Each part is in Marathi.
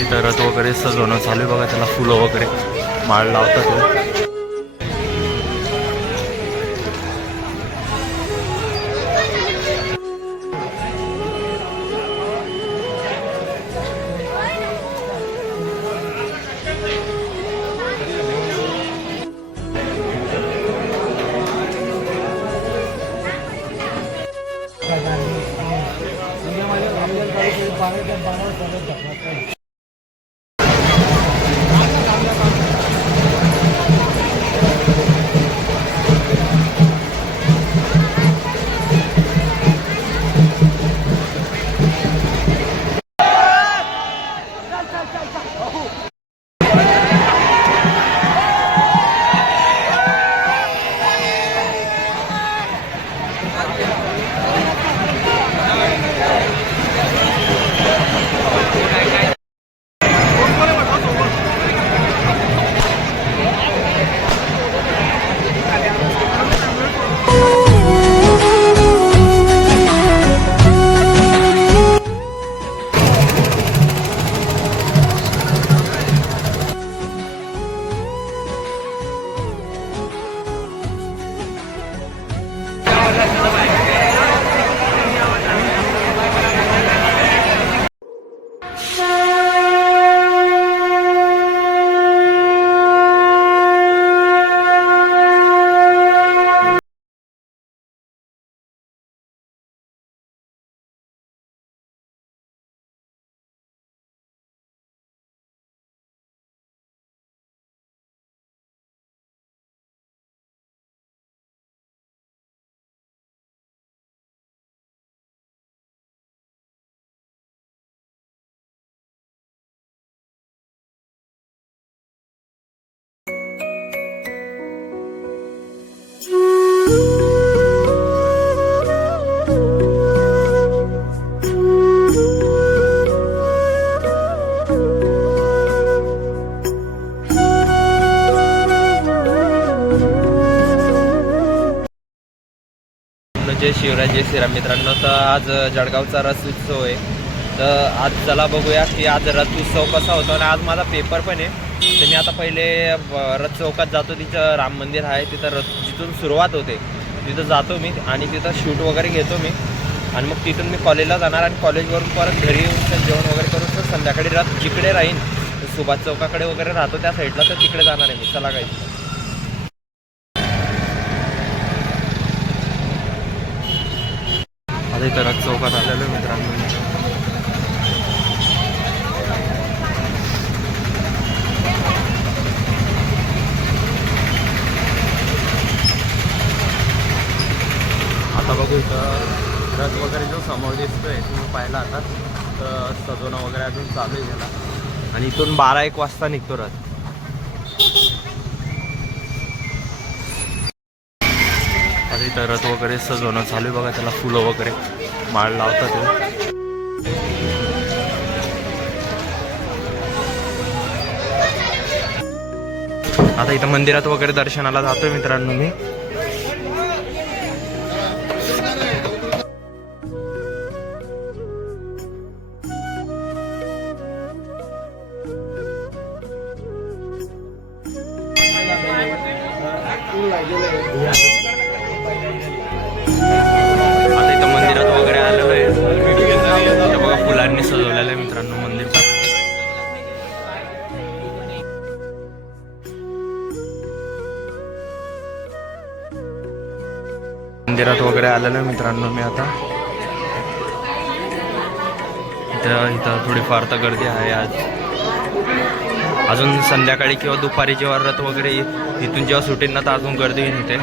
इथं रथ वगैरे सजवणं चालू आहे बघा, त्याला फुलं वगैरे माळ लावतात. जय शिवराय जय श्रीराम मित्रांनो. तर आज जळगावचा रथ उत्सव आहे. तर आज चला बघूया की आज रथ उत्सव कसा होतो. आणि आज माझा पेपर पण आहे. तर मी आता पहिले रथ चौकात जातो. तिथं राम मंदिर आहे, तिथं रथ जिथून सुरुवात होते तिथं जातो मी आणि तिथं शूट वगैरे घेतो मी. आणि मग तिथून मी कॉलेजला जाणार आणि कॉलेजवरून परत घरी येऊन जेवण वगैरे करून तर संध्याकाळी रथ जिकडे राहीन सुभाष चौकाकडे वगैरे राहतो त्या साईडला, तर तिकडे जाणार आहे मी. चला काही आता इथं रथ चौकात आलेलो मित्रांनो. आता बघू इथं रथ वगैरे जो समोर दिसतोय तुम्ही पाहिला आता, तर सजवणं वगैरे अजून चालू आहे त्याला. आणि इथून 12-1 वाजता निघतो रथ. आता इथं रथ वगैरे सजवणं चालू आहे बघा, त्याला फुलं वगैरे माळ लावतात. आता इथं मंदिरात वगैरे दर्शनाला जातोय मित्रांनो मी. आता इथं मंदिरात वगैरे आलेलो आहे बघा, फुलांनी सजवलेलं आहे मित्रांनो मंदिर. मंदिरात वगैरे आलेलो आहे मित्रांनो मी आता. इथं थोडीफार तर गर्दी आहे आज. अजून संध्याकाळी किंवा दुपारी जेव्हा रथ वगैरे इथून जेव्हा सुटेल ना तर अजून गर्दी होते.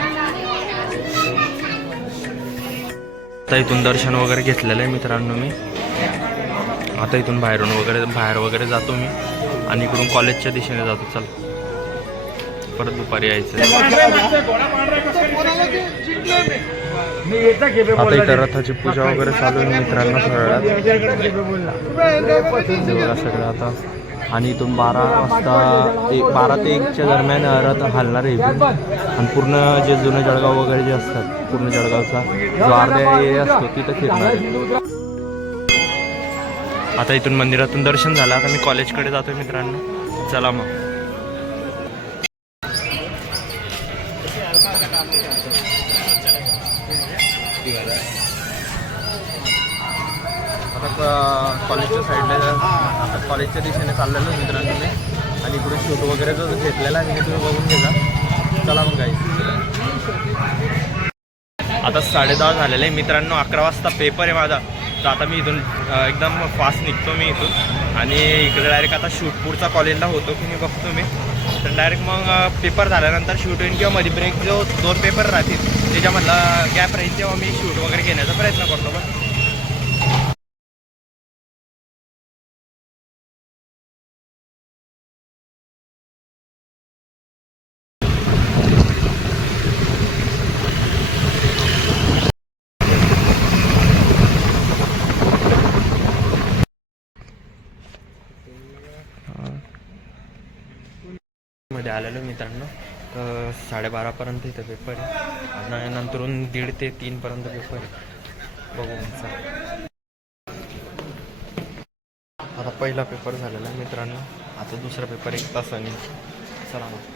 आता इथून दर्शन वगैरे घेतलेलं आहे मित्रांनो मी. आता इथून बाहेर वगैरे जातो मी आणि इकडून कॉलेजच्या दिशेने जातो. चल परत दुपारी यायचं. आता इथं रथाची पूजा वगैरे चालू आहे मित्रांनो सगळं आता. आणि इथून 12 ते 1च्या दरम्यान रथ हलणार आहे इथून. आणि पूर्ण जे जुनं जळगाव वगैरे जे असतात, पूर्ण जळगावचा जो अर्धा एरिया असतो तिथं फिरणार आहे. आता इथून मंदिरातून दर्शन झालं, आता मी कॉलेजकडे जातोय मित्रांनो. चला मग. आता कॉलेजच्या साईडला, आता कॉलेजच्या दिशेने चाललेलो मित्रांनो मी, आणि इकडे शूट वगैरे जो घेतलेला आहे मी तुम्ही बघून घेजा. चला मग काही. आता 10:30 झालेले आहे मित्रांनो. 11 वाजता पेपर आहे माझा. तर आता मी इथून एकदम फास्ट निघतो मी इथून, आणि इकडे डायरेक्ट आता शूट पुढचा कॉलेजला होतो की नाही बघतो मी. तर डायरेक्ट मग पेपर झाल्यानंतर शूट होईल, किंवा मध्ये ब्रेक जो 2 पेपर राहतील त्याच्यामधला गॅप राहील तेव्हा मी शूट वगैरे घेण्याचा प्रयत्न करतो. बस मध्ये आलेलो मित्रांनो. तर 12:30पर्यंत इथं पेपर आहे, आणि नंतरून 1:30 ते 3 पर्यंत पेपर आहे. बघू मग. आता पहिला पेपर झालेला आहे मित्रांनो. आता दुसरा पेपर 1 तासाने. चला मग.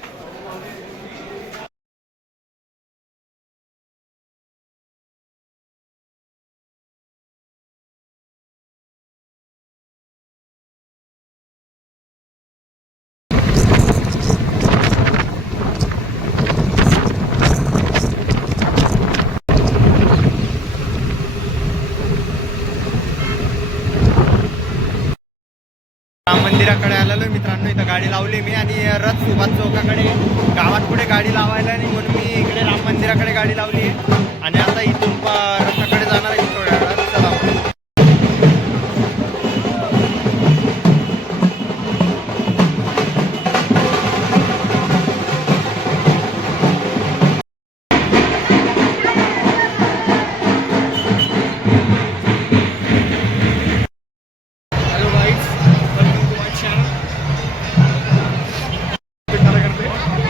राम मंदिराकडे आलेलो आहे मित्रांनो. इथं गाडी लावली मी, आणि रथ सुभाष चौकाकडे गावात पुढे गाडी लावायला नाही म्हणून मी इकडे राम मंदिराकडे गाडी लावली आहे, आणि आता इथून रथाकडे जाणार आहे थोड्या वेळात. चला.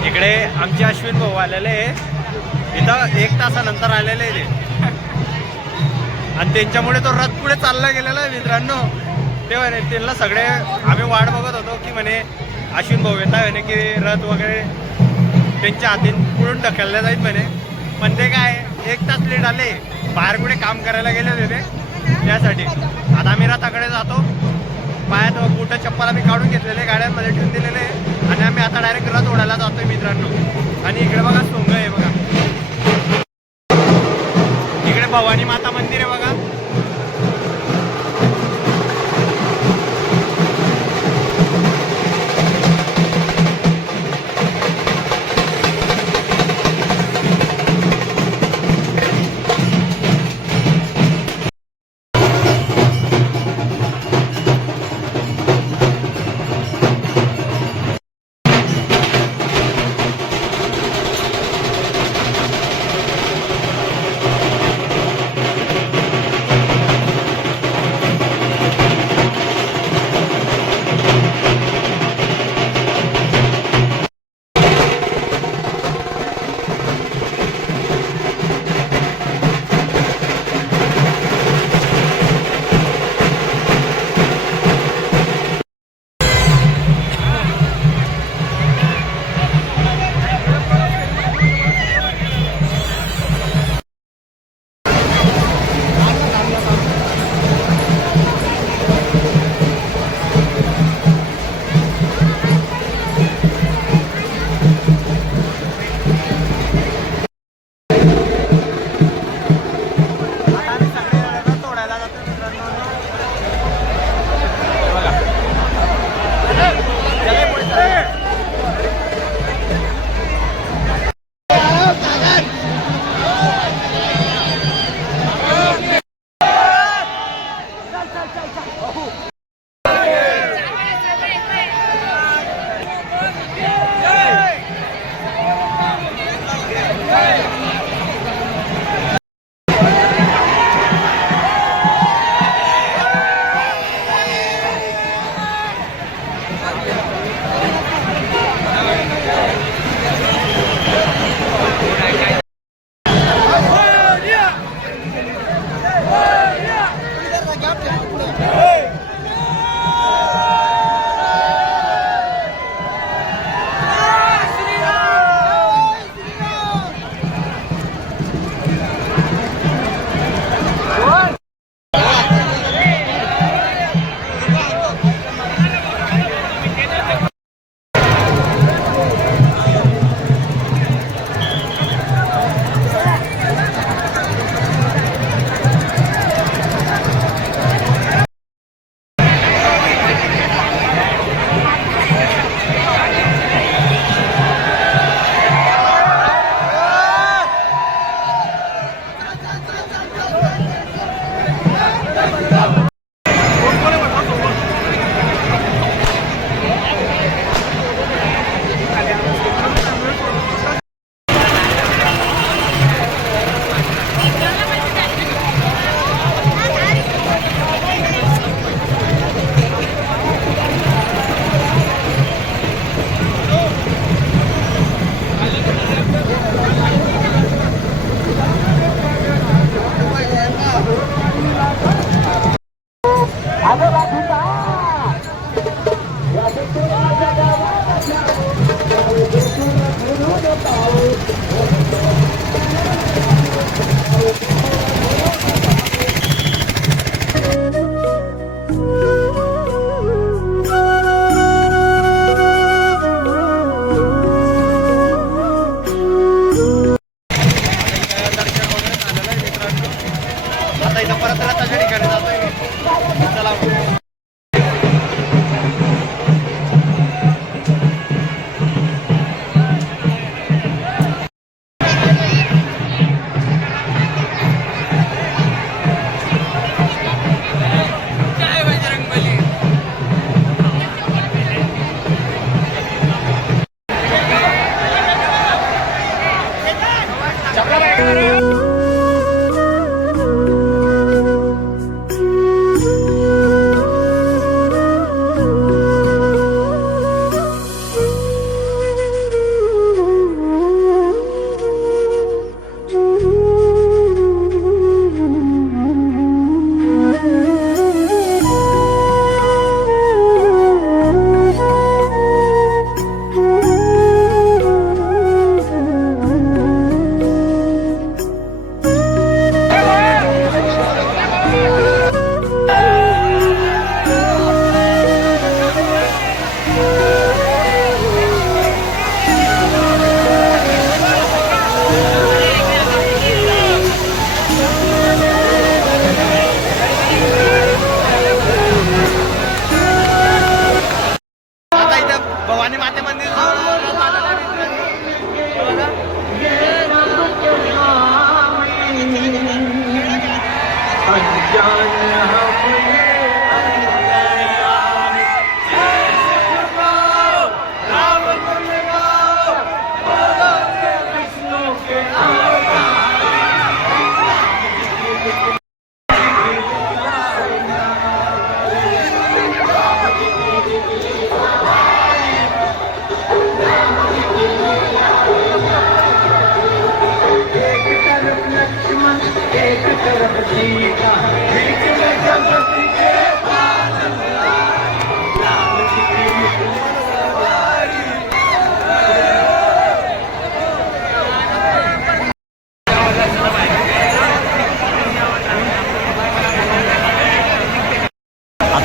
इकडे आमचे अश्विन भाऊ आलेले इथं 1 तासानंतर आलेले आहे ते, आणि त्यांच्यामुळे तो रथ पुढे चालला गेलेला आहे मित्रांनो. ते म्हणे त्यांना सगळे आम्ही वाट बघत होतो की म्हणे अश्विन भाऊ येत आहे म्हणे की रथ वगैरे त्यांच्या हातीन पुढून ढकलल्या जाईल म्हणे. पण ते काय 1 तास लेट आले, बाहेर कुठे काम करायला गेले होते ते, त्यासाठी. आता आम्ही रथाकडे जातो. पायात बुटं चप्पल आम्ही काढून घेतलेले, गाड्यांमध्ये ठेवून दिलेले, आणि आम्ही आता डायरेक्ट रथ ओढायला जातोय मित्रांनो. आणि इकडे बघा सोंग आहे बघा, इकडे भवानी माता मंदिर आहे बघा.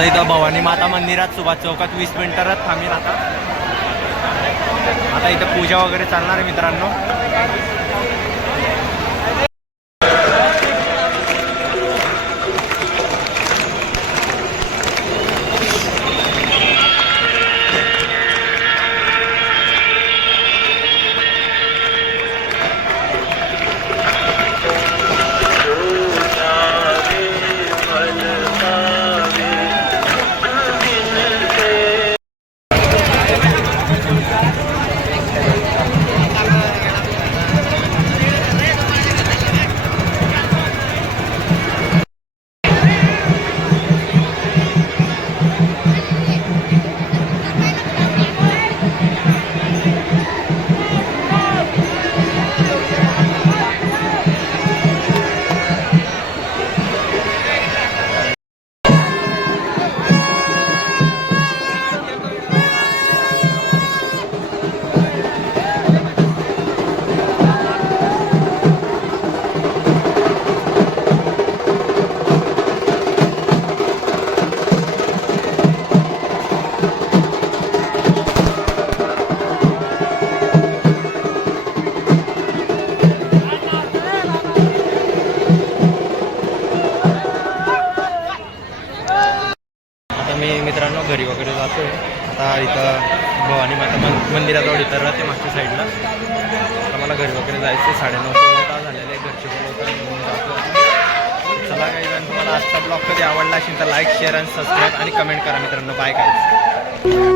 आता इथं भवानी माता मंदिरात सुभाष चौकात 20 मिनिटात थांबेल आता इथं पूजा वगैरे चालणार आहे मित्रांनो. मी मित्रांनो घरी वगैरे जातोय आता. इथं भवानी माता मंदिराजवळ इथं राहते मागच्या साईडला. आता मला घरी वगैरे जायचं 9:30 झालेले. घरचे बोलवतात म्हणून जातो. चला काही जण तुम्हाला आजचा ब्लॉग कधी आवडला असेल तर लाईक शेअर आणि सबस्क्राईब आणि कमेंट करा मित्रांनो. Bye guys.